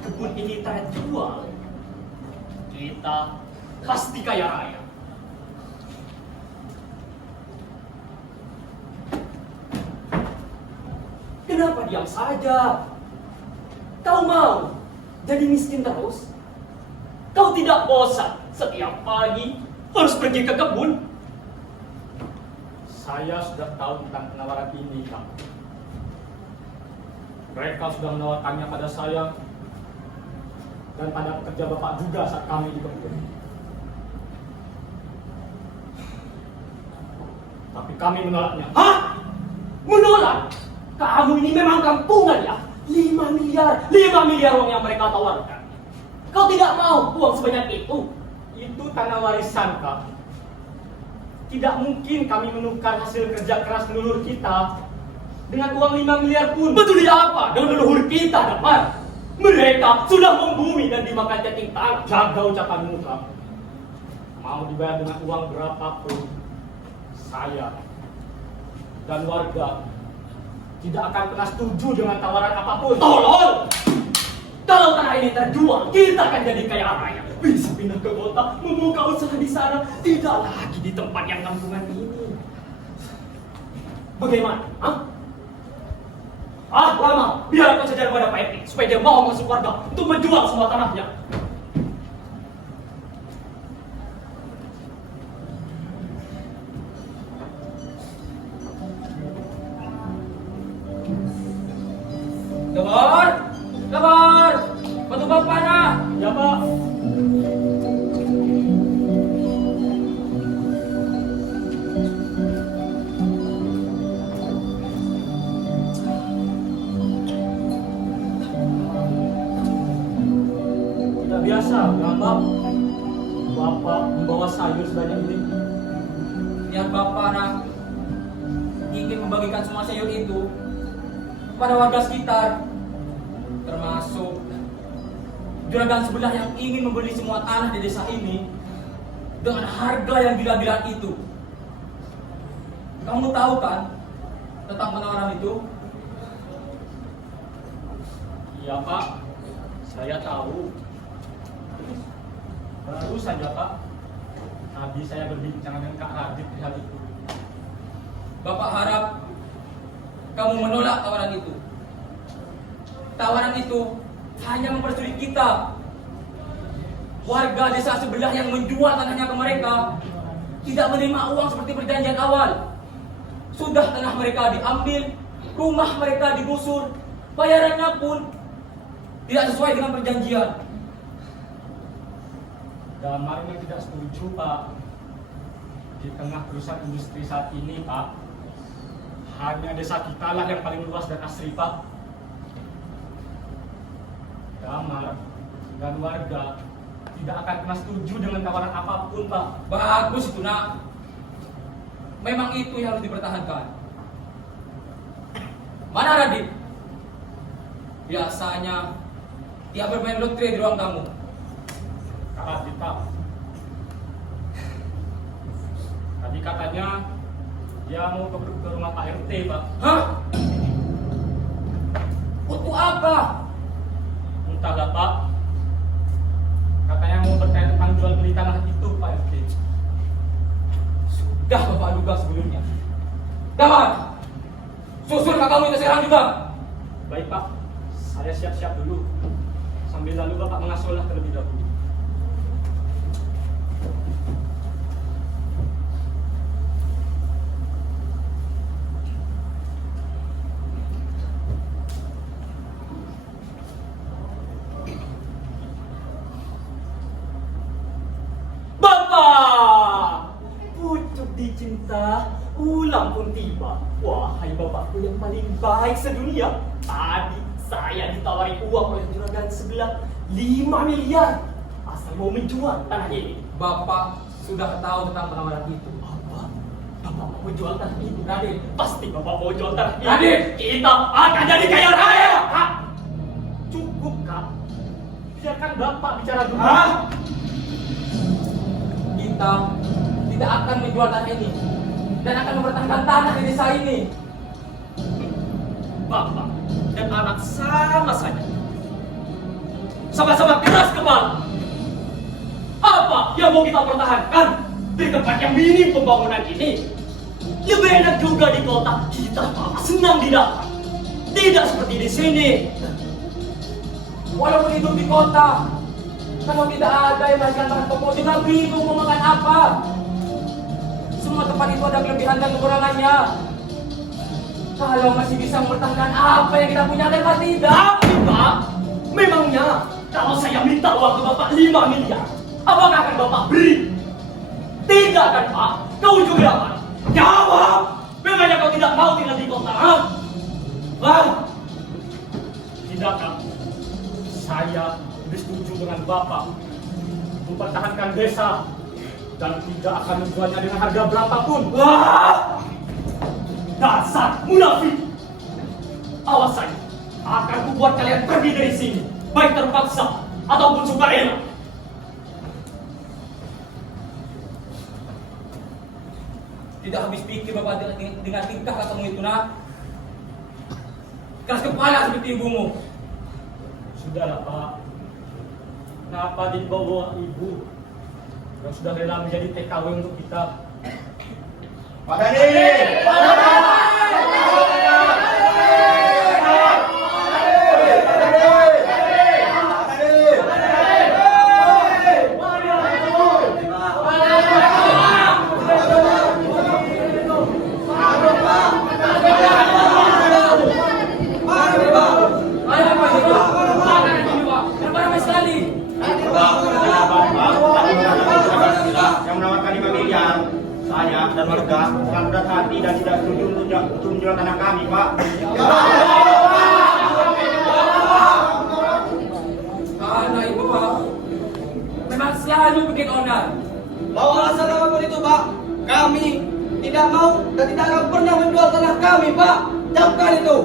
kebun ini terjual, kita pasti kaya raya. Kenapa diam saja? Kau mau jadi miskin terus? Kau tidak bosan setiap pagi harus pergi ke kebun? Saya sudah tahu tentang penawaran ini, Kang. Mereka sudah menawarkannya pada saya dan pada pekerja Bapak juga saat kami di kebun. Tapi kami menolaknya. Hah? Menolak? Kamu ini memang kampungan ya? 5 miliar uang yang mereka tawarkan. Kau tidak mau uang sebanyak itu? Itu tanah warisan, Kak. Tidak mungkin kami menukar hasil kerja keras leluhur kita dengan uang 5 miliar pun. Peduli apa dengan leluhur kita, Damar? Mereka sudah membumi dan dimakan cacing tanah. Jaga ucapanmu, Kak. Mau dibayar dengan uang berapapun, saya dan warga tidak akan pernah setuju dengan tawaran apapun. Tolol! Kalau tanah ini terjual, kita akan jadi kaya raya. Bisa pindah ke kota, membuka usaha di sana, tidak lagi di tempat yang kampungan ini. Bagaimana? Lama, biar aku saja kepada Pak Eti, supaya dia mau masuk warga untuk menjual semua tanahnya. Kabar, bantu bapak nak. Ya, Pak. Tidak biasa, Bapak. Bapak membawa sayur sebanyak ini. Niat bapak nak ingin membagikan semua sayur itu kepada warga sekitar, termasuk juragan sebelah yang ingin membeli semua tanah di desa ini dengan harga yang gila-gilaan itu. Kamu tahu kan tentang penawaran itu? Iya, Pak. Saya tahu. Baru saja, Pak. Tadi saya berbincang dengan Kak Radit di hal itu. Bapak harap kamu menolak tawaran itu. Tawaran itu hanya mempersulit kita. Warga desa sebelah yang menjual tanahnya ke mereka tidak menerima uang seperti perjanjian awal. Sudah tanah mereka diambil, rumah mereka digusur, bayarannya pun tidak sesuai dengan perjanjian. Damar ini tidak setuju, Pak. Di tengah perusahaan industri saat ini, Pak, hanya desa kita lah yang paling luas dan asri, Pak. Damar dan warga tidak akan pernah setuju dengan tawaran apapun, Pak. Bagus itu nak. Memang itu yang harus dipertahankan. Mana Radit? Biasanya dia bermain lotre di ruang tamu. Kak Radit, Pak. Tadi katanya dia mau ke rumah Pak RT, Pak. Hah? Untuk apa? Entahlah, Pak. Katanya mau bertanya tentang jual beli tanah itu, Pak RT. Sudah Bapak duga sebelumnya. Damar, susul kakakmu itu sekarang juga. Baik, Pak. Saya siap-siap dulu. Sambil lalu Bapak mengasuhlah terlebih dahulu. Bapak! Pucuk dicinta, ulang pun tiba. Wahai bapakku yang paling baik sedunia. Tadi saya ditawari uang oleh juragan sebelah 5 miliar. Asal mau menjual tanah ini. Bapak sudah tahu tentang penawaran itu. Bapak mau jual tanah ini, Raden. Pasti Bapak mau jual tanah ini. Raden! Kita akan jadi kaya raya. Kak! Cukup, Kak. Biarkan Bapak bicara dulu. Kita tidak akan menjual tanah ini dan akan mempertahankan tanah di desa ini. Bapak dan anak sama saja. sama-sama keras kepala. Apa yang mau kita pertahankan di tempat yang minim pembangunan ini? Lebih enak juga di kota, kita senang di dalam. Tidak seperti di sini. Walaupun hidup di kota, kalau tidak ada yang menghasilkan bahan pokok, juga bingung mau makan apa. Semua tempat itu ada kelebihan dan kekurangannya. Kalau masih bisa mempertahankan apa yang kita punya, kenapa tidak? Tapi Pak, memangnya kalau saya minta uang ke Bapak 5 miliar, apakah akan Bapak beri? Tidak kan Pak? Kau juga Pak? Jawab! Memangnya kau tidak mau tinggal di kota? Ha? Hah? Tidak, Kak. Saya lebih setuju dengan Bapak mempertahankan desa dan tidak akan menjualnya dengan harga berapapun. Wah! Dasar munafik! Awas saya, akan kubuat kalian pergi dari sini, baik terpaksa ataupun sukarela. Tidak habis pikir Bapak dengan tingkah katamu itu, nak. Keras kepala seperti ibumu. Sudahlah, Pak. Kenapa dibawa ibu yang sudah rela menjadi TKW untuk kita? Pak Dhani! Yang menawarkan 5 miliar, saya dan warga sangat berat hati dan tidak setuju untuk menjual tanah kami, Pak. Karena itu, Pak, memang selalu bikin onar. Mau alasan apapun itu, Pak, kami tidak mau dan tidak akan pernah menjual tanah kami, Pak. Ucapkan itu.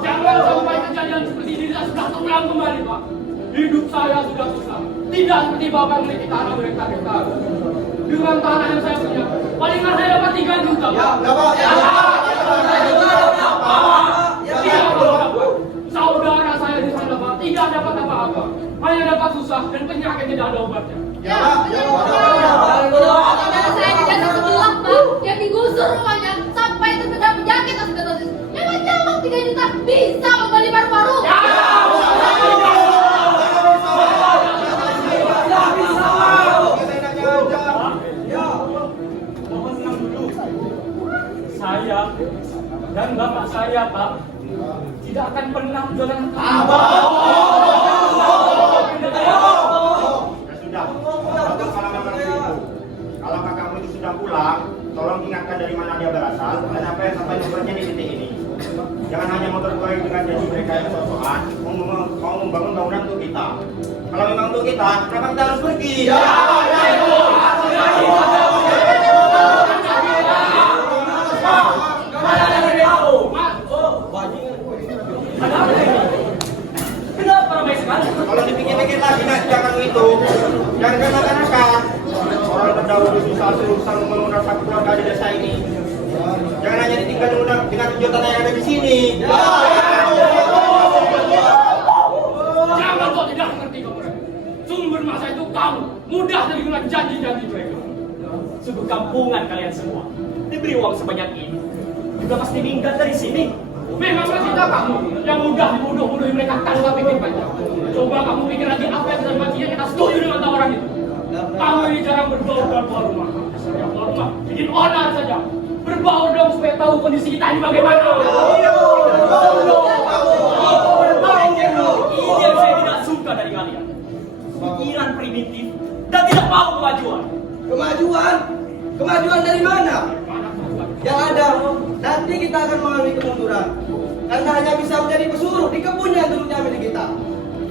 Jangan sampai kejadian seperti ini sudah terulang kembali, Pak. Hidup saya sudah susah. Tidak seperti Bapak yang memiliki tanah berhektar-hektar. Dengan tanah yang saya punya, palingan saya dapat 3 juta, Pak. Tidak, Bapak. Saudara saya di sana, Pak, tidak dapat apa-apa. Hanya dapat susah dan penyakit tidak ada obatnya. Saudara saya di desa sebelah, Pak, yang digusur rumahnya sampai terkena penyakit osteoporosis. Memangnya uang 3 juta bisa membeli paru-paru? Mohon tenang dulu. Saya dan bapak saya, Pak, tidak akan pernah menjualan tanah. Ya sudah, kalau memang begitu. Kalau kakakmu itu sudah pulang, tolong ingatkan dari mana dia berasal dan apa yang sampai membuatnya di titik ini. Jangan hanya mau tergoyang dengan janji mereka yang sok-sokan, mau membangun bangunan untuk kita. Kalau memang untuk kita, kenapa kita harus pergi? Kenapa ramai sekali? Kalau dipikir-pikir lagi nak jangan itu, jangan katakan orang terdahulu susah membangun satu keluarga di desa ini. Jangan hanya ditinggal dengan tujuan tanah yang ada di sini. Jangan kau tidak mengerti kamu. Sumber masa itu kamu mudah terlihat janji-janji mereka. Sungguh kampungan kalian semua. Diberi uang sebanyak ini, juga pasti minggat dari sini. Memang kita kamu yang mudah dibodoh-bodohi mereka tanpa pikir panjang. Coba kamu pikir lagi apa yang terjadi, kita setuju dengan tawaran itu. Kamu ini jarang berbaur dalam keluar rumah. Saya keluar rumah bikin onar saja. Berbaur dong supaya tahu kondisi kita ini bagaimana. Ini yang saya tidak suka dari kalian. Pikiran primitif dan tidak mau kemajuan. Kemajuan? Kemajuan dari mana? Yang ada, nanti kita akan mengalami kemunduran. Karena hanya bisa menjadi pesuruh di kebun yang dulunya milik kita.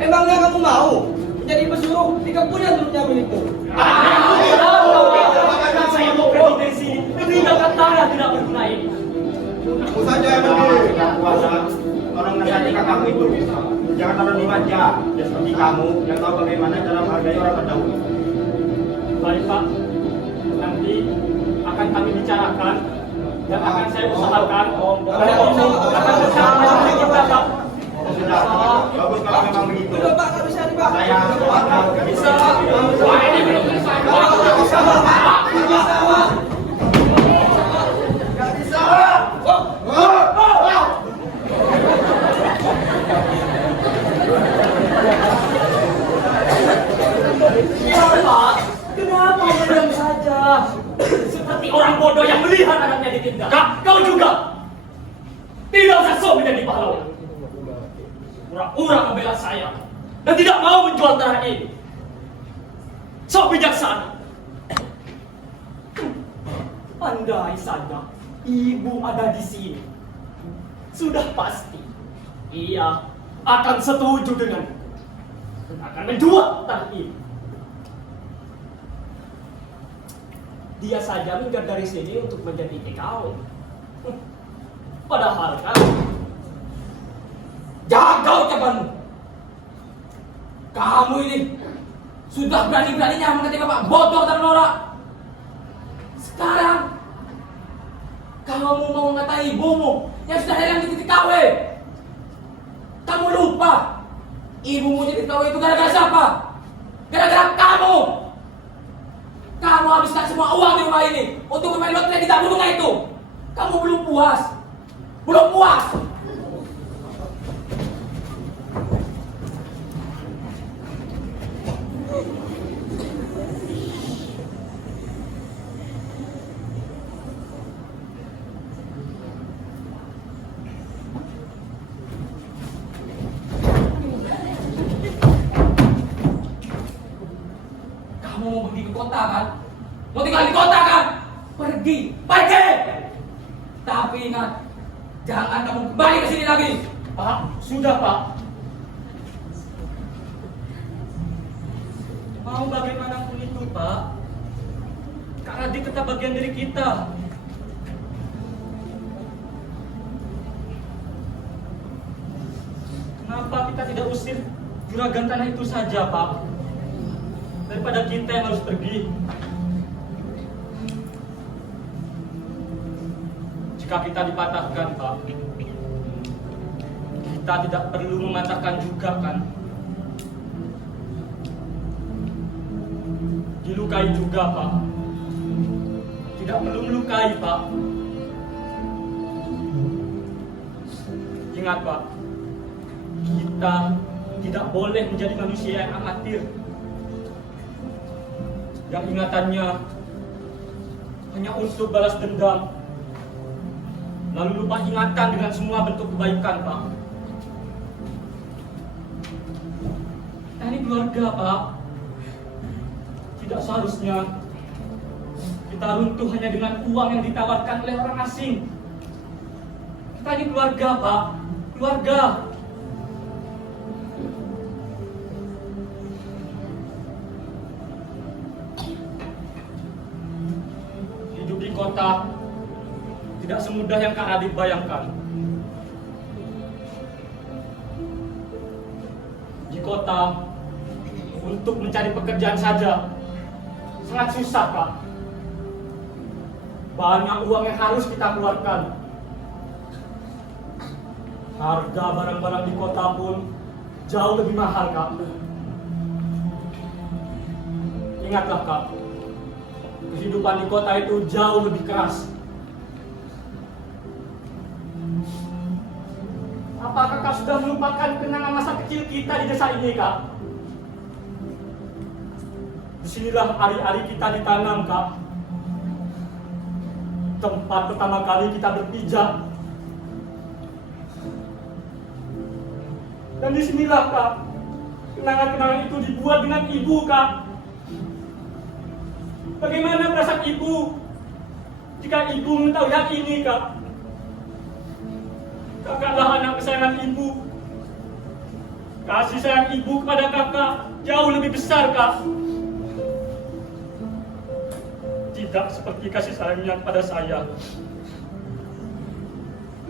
Memangnya kamu mau menjadi pesuruh di kebun yang dulunya milikmu? Bahkan saya mau pergi dari sini, meninggalkan tanah tidak berguna ini. Kamu saja yang berdiri. Kuasa, tolong nasihati kakakmu itu. Jangan terlalu dimanja. Dia seperti kamu yang tahu bagaimana cara menghargai orang terdahulu. Baik, Pak, nanti akan kami bicarakan dan akan saya usahakan akan bersama kita, Pak, sudah. Bagus kalau memang begitu. Udah Pak, nggak bisa nih Pak. Saya nggak bisa. Wah, ini belum selesai. Nggak bisa Pak. Nggak bisa. Pak, kenapa diam saja? Seperti orang bodoh yang melihat anaknya ditindak. Kau juga tidak usah sok menjadi pahlawan. Pura-pura membela saya dan tidak mau menjual tanah ini. Sok bijaksana. Andai saja ibu ada di sini, sudah pasti ia akan setuju dengan dan akan menjual tanah ini. Dia saja minggat dari sini untuk menjadi TKW. Padahal kan Jaga ucapanmu. Kamu ini sudah berani-beraninya mengatakan bapak bodoh dan norak. Sekarang kamu mau mengatai ibumu yang sudah hilang di titik KW. Kamu lupa ibumu jadi KW itu gara-gara siapa? Gara-gara kamu. Kamu habiskan semua uang di rumah ini untuk bermain lotre di tabung bunga itu. Kamu belum puas. Belum puas. Kamu mau pergi ke kota kan? Mau tinggal di kota kan? Pergi, pergi. Tapi ingat, jangan kamu kembali ke sini lagi. Pak, sudah Pak. Mau bagaimanapun itu Pak, Kak Radik tetap bagian dari kita. Kenapa kita tidak usir juragan tanah itu saja Pak? Daripada kita yang harus pergi. Jika kita dipatahkan Pak, kita tidak perlu mematahkan juga kan? Dilukai juga Pak. Tidak perlu melukai Pak. Ingat Pak, kita tidak boleh menjadi manusia yang amatir, yang ingatannya hanya untuk balas dendam, lalu lupa ingatan dengan semua bentuk kebaikan Pak. Kita ini keluarga Pak. Tidak seharusnya kita runtuh hanya dengan uang yang ditawarkan oleh orang asing. Kita ini keluarga Pak, keluarga. Hidup di kota tidak semudah yang Kak Radit bayangkan. Di kota, untuk mencari pekerjaan saja sangat susah Kak. Banyak uang yang harus kita keluarkan. Harga barang-barang di kota pun jauh lebih mahal Kak. Ingatlah Kak, kehidupan di kota itu jauh lebih keras. Apakah Kak sudah melupakan kenangan masa kecil kita di desa ini Kak? Disinilah ari-ari kita ditanam Kak. Tempat pertama kali kita berpijak. Dan disinilah Kak, kenangan-kenangan itu dibuat dengan ibu Kak. Bagaimana perasaan ibu jika ibu mengetahui hal ini Kak? Kakaklah anak kesayangan ibu. Kasih sayang ibu kepada kakak jauh lebih besar Kak. Tidak seperti kasih sayangnya pada saya.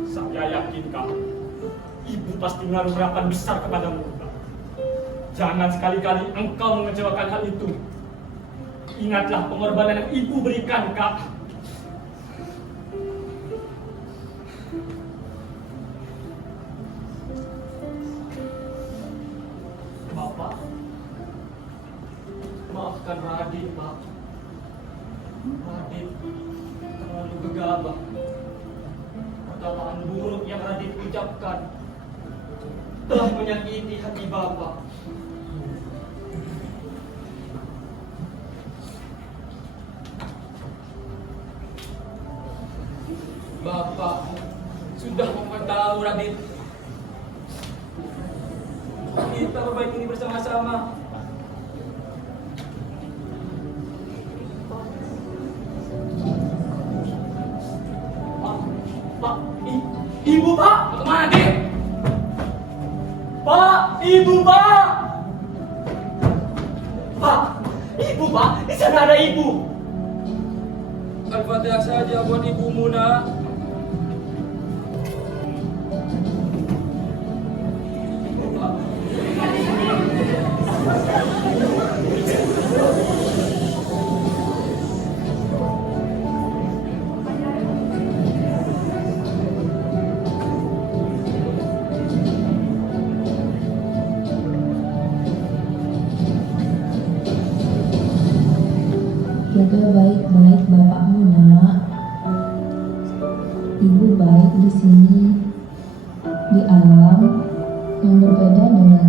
Saya yakin Kak, ibu pasti menaruh harapan besar kepadamu Kak. Jangan sekali-kali engkau mengecewakan hal itu. Ingatlah pengorbanan yang ibu berikan Kak. Radit, Pak. Radit terlalu gegabah. Perkataan buruk yang Radit ucapkan telah menyakiti hati Bapak. Bapak sudah memberitahu Radit. Kita perbaiki ini bersama-sama. Pak, Ibu, Pak! Mau kemana, Dik? Pak! Ibu, Pak! Pak! Ibu, Pak! Di sana ada Ibu! Al-Fatihah saja buat ibumu, nak. Jaga baik-baik bapakmu, nak. Ibu baik di sini, di alam yang berbeda dengan